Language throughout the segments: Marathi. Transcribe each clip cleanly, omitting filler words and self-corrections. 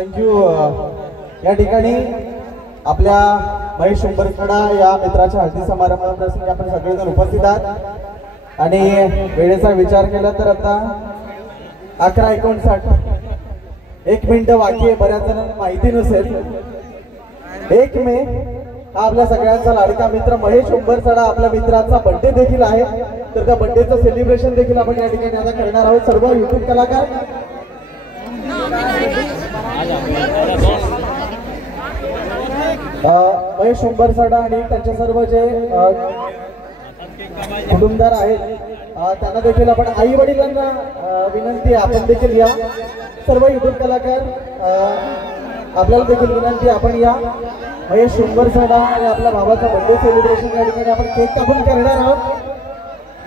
थँक्यू। या ठिकाणी आपल्या महेश उंबरकडा या मित्राच्या हळदी समारंभाप्रसंगी आपण सगळेजण उपस्थित आहात आणि वेळेचा विचार केला तर आता 11:59 1 मिनिट बाकी आहे। बऱ्याच जणांना माहिती नसेल 1 मे हा आपल्या सगळ्यांचा लाडका मित्र महेश उंबरसडा आपल्या मित्राचा बर्थडे देखील आहे। तर त्या बर्थडेचं सेलिब्रेशन देखील आपण या ठिकाणी आता करणार आहोत। सर्व युट्यूब कलाकार महेश उंबरसडा आणि त्यांचे सर्व जे कुटुंबदार आहेत त्यांना देखील आपण आई वडिलांना विनंती आहे आपण देखील या। सर्व युट्यूब कलाकार आपल्याला देखील विनंती आपण या। महेश उंबरसडा आणि आपल्या भावाचा बर्थडे सेलिब्रेशन या ठिकाणी आपण केक कापून करणार आहोत।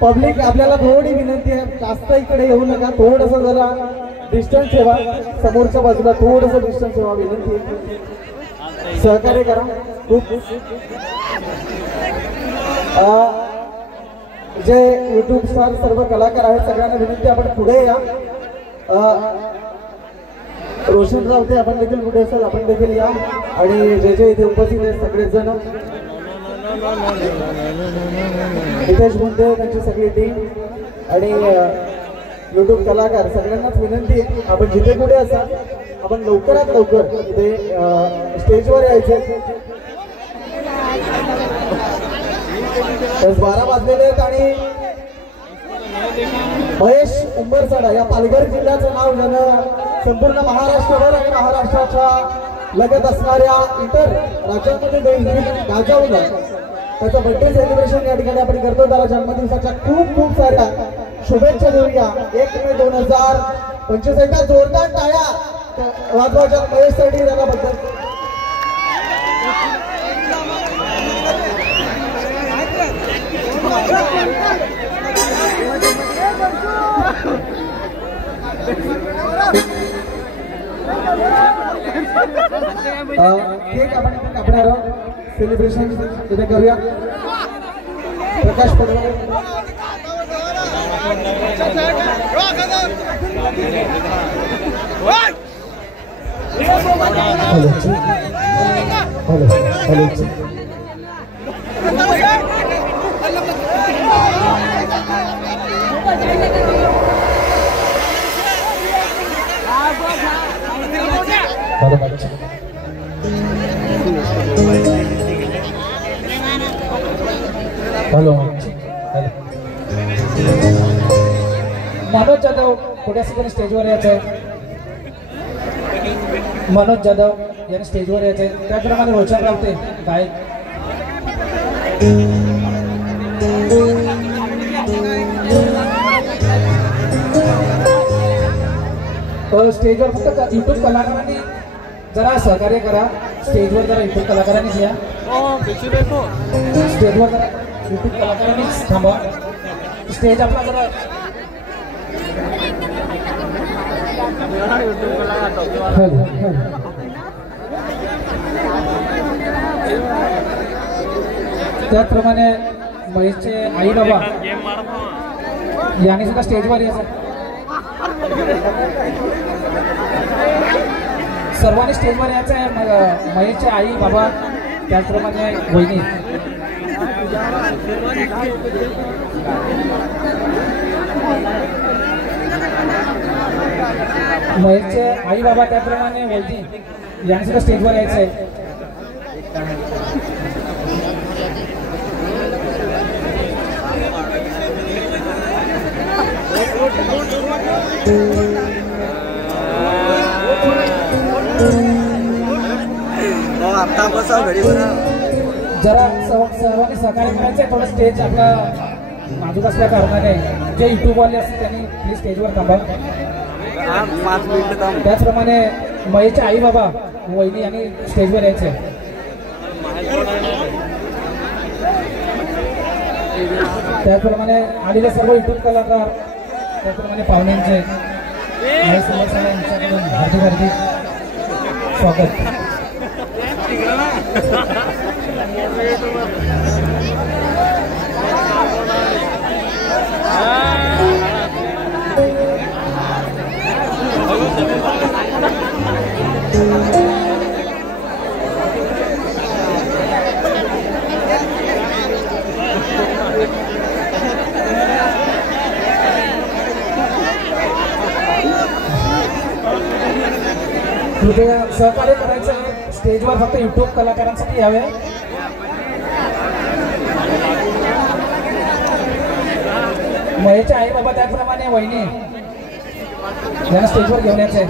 पब्लिक आपल्याला थोडी विनंती आहे जास्त इकडे येऊ नका, थोडंसं जरा डिस्टन्स ठेवा, समोरच्या बाजूला थोडंसं डिस्टन्स ठेवा विनंती आहे, सहकार्य करा खूप। जे युट्यूब स्टार सर्व कलाकार आहेत सगळ्यांना विनंती आपण पुढे या। रोशन रावते आपण देखील पुढे असाल, आपण देखील या आणि जे जे इथे उपस्थित आहेत सगळेच जण, हितेश मुंडे त्यांची सगळी टीम आणि युट्यूब कलाकार सगळ्यांनाच विनंती आहे आपण जिथे कुठे असाल आपण लवकरात लवकर इथे स्टेजवर यायचे। 12 वाजलेले आहेत आणि महेश उंबरसडा या पालघर जिल्ह्याचं नाव ज्यानं संपूर्ण महाराष्ट्रभर आणि महाराष्ट्राच्या लगत असणाऱ्या इतर राज्यांमध्ये गाजवलं त्याचं बर्थडे सेलिब्रेशन या ठिकाणी आपण करतो। त्याला जन्मदिवसाच्या खूप खूप साऱ्या शुभेच्छा देऊया। 1 मे 2025 एकदा जोरदार टाळ्या वाजवायच्या महेशसाठी त्याच्याबद्दल। केक आपण कापणार सेलिब्रेशन इथे करूया। प्रकाश पडवळ हॅलो मनोज जाधव कुठे स्टेजवर यायचंय, मनोज जाधव यांनी स्टेजवर यायचंय। त्याप्रमाणे रोशन रावते गायक स्टेजवर फक्त युट्यूब कलाकारांनी जरा सहकार्य करा। स्टेजवर जरा युट्यूब कलाकारांनीच या, स्टेजवर जरा युट्यूब कलाकारांनीच थांबा। स्टेज आपला जरा त्याचप्रमाणे महेशचे आई बाबा यांनी सुद्धा स्टेजवर यायचं। सर्वांनी स्टेजवर यायचं आहे। महेशचे आई बाबा त्याचप्रमाणे वहिनी महेशचे आई बाबा त्याप्रमाणे वहिनी यांनी सुद्धा स्टेजवर यायचं आहे। जरा सर्वांनी सहकार्य करायचंय। थोडं स्टेज आपला नाजूक असल्या कारणाने जे युट्यूबवाले असतील त्यांनी प्लीज स्टेजवर थांबा। त्याचप्रमाणे महेशचे आई बाबा वहिनी यांनी स्टेजवर यायचे। त्याचप्रमाणे आलेले सर्व युट्यूब कलाकार त्याचप्रमाणे पाहुण्यांचे महेश उंबरसडा यांच्याकडून हार्दिक हार्दिक स्वागत। कृपया सहकार्य करायचं स्टेजवर फक्त युट्यूब कलाकारांसाठी यावे. महेशचे आई बाबा त्याचप्रमाणे वहिनी यांना स्टेजवर घेऊन यायचंय.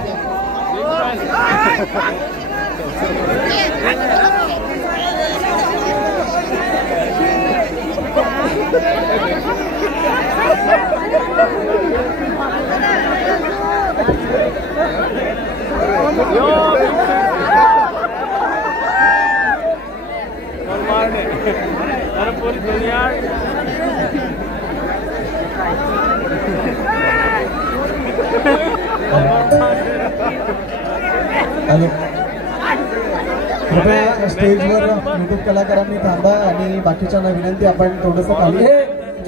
कृपया स्टेजवर युट्यूब कलाकारांनी थांबा आणि बाकीच्यांना विनंती आपण थोडंसं खाली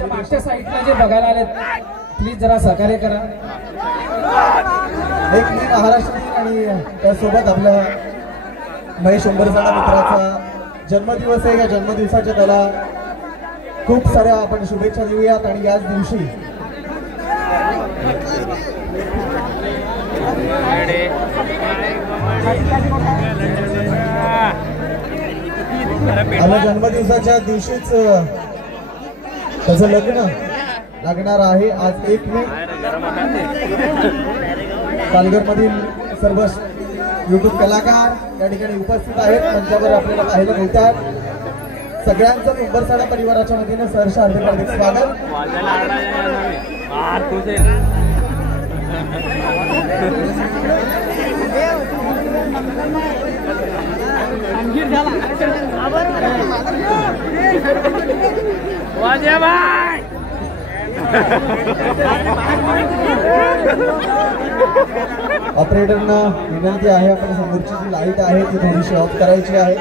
मागच्या साईडला जे बघायला आलेत प्लीज जरा सहकार्य करा. एक मी महाराष्ट्र दिन आणि त्यासोबत आपल्या महेश उंबरसाडा मित्राचा जन्मदिवस आहे. या जन्मदिवसाच्या त्याला खूप साऱ्या आपण शुभेच्छा देऊयात. आणि याच दिवशी आपल्या जन्मदिवसाच्या दिवशीच त्याचं लग्न लागणार आहे. आज 1 मे. पालघरमधील सर्व युट्यूब कलाकार या ठिकाणी उपस्थित आहेत. मंचावर आपल्याला पाहायला मिळतात. सगळ्यांचं उंबरसाडा परिवाराच्या वतीने सहर्ष हार्दिक स्वागत. ऑपरेटरना विनंती आहे आपण समोरची जी लाईट आहे ती थोडीशी ऑफ करायची आहे.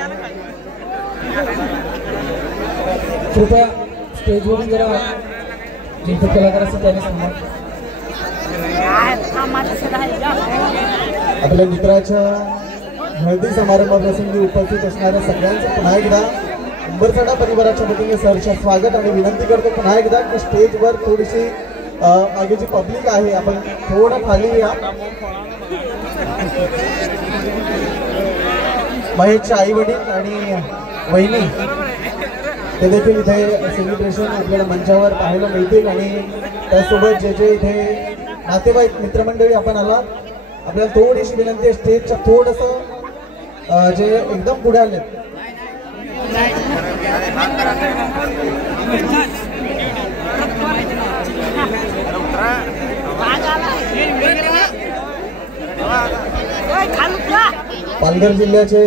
कृपया स्टेजवरून जरा जिंकत कलाकार असतात त्याने समोर आपल्या मित्राच्या हळदी समारंभाप्रसंगी उपस्थित असणाऱ्या सगळ्यांचं पुन्हा एकदा उंबरसाडा परिवाराच्या वतीने सहर्ष स्वागत आणि विनंती करतो पुन्हा एकदा की स्टेजवर थोडीशी मागे जी पब्लिक आहे आपण थोडं खाली या. महेशचे आई वडील आणि वहिनी ते देखील इथे सेलिब्रेशन आपल्याला मंचावर पाहायला मिळतील. आणि त्यासोबत जे जे इथे नातेवाईक मित्रमंडळी आपण आलात आपल्याला थोडीशी विनंती आहे स्टेजच्या थोडंसं जे एकदम पुढे आले पालघर जिल्ह्याचे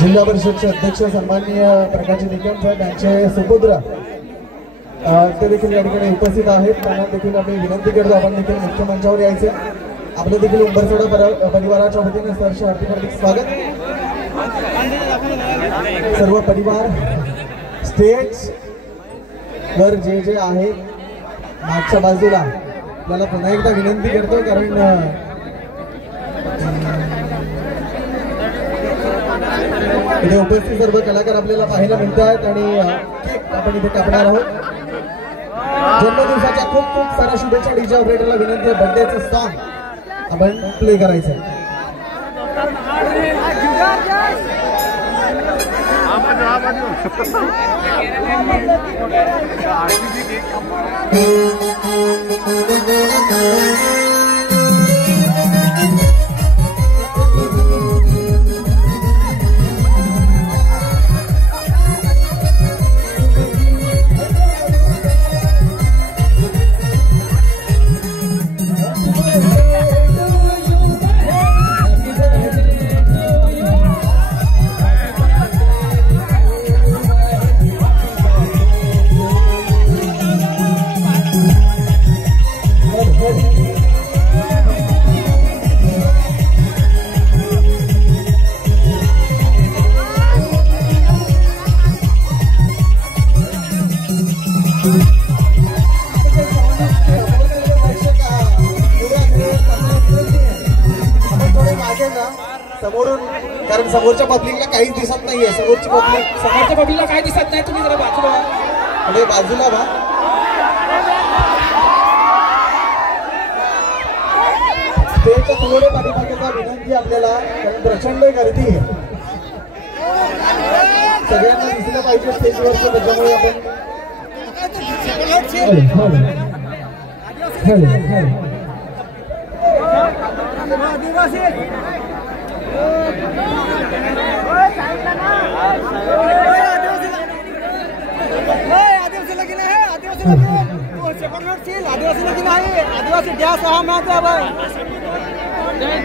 जिल्हा परिषदचे अध्यक्ष सन्माननीय प्रकाश निकम साहेब यांचे सुपुत्र ते देखील या ठिकाणी उपस्थित आहेत. त्यांना देखील आम्ही विनंती करतो आपण देखील मुख्य मंचावर यायचे. आपलं देखील उंबरसाडा परिवाराच्या वतीने सहर्ष हार्दिक स्वागत. सर्व परिवार स्टेज वर जे जे आहेत मागच्या बाजूला आपल्याला पुन्हा एकदा विनंती करतो कारण इथे उपस्थित सर्व कलाकार आपल्याला पाहायला मिळतात आणि केक आपण इथे कापणार आहोत. जन्मदिवसाच्या खूप खूप साऱ्या शुभेच्छा. डीजे ऑपरेटरला विनंती आहे बर्थडेचं सॉन्ग आपण प्ले करायचं. समोरून कारण समोरच्या पब्लिकला काहीच दिसत नाहीये. समोरच्या पब्लिकला काही दिसत नाही. तुम्ही जरा बाजूला बाजूला बा स्टेजच्या थोडे पाठीमागेचा विनंती आपल्याला, कारण प्रचंड गर्दी आहे, सगळ्यांना दिसलं पाहिजे स्टेजवरचं, त्याच्यामुळे आपण आदिवासी गॅस हा मात्र भाई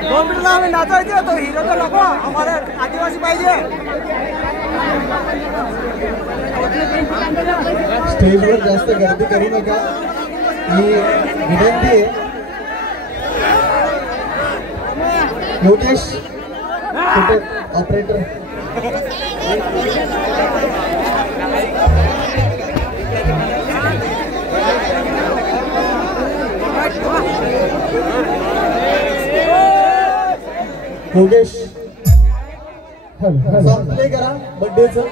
2 मिनिटला आम्ही नाचायचे तो हिरो तर नको आम्हाला आदिवासी पाहिजे. स्टेजवर जास्त गर्दी करू नका ही विनंती आहे. Yogesh operator Yogesh song play करा बर्थडेचं.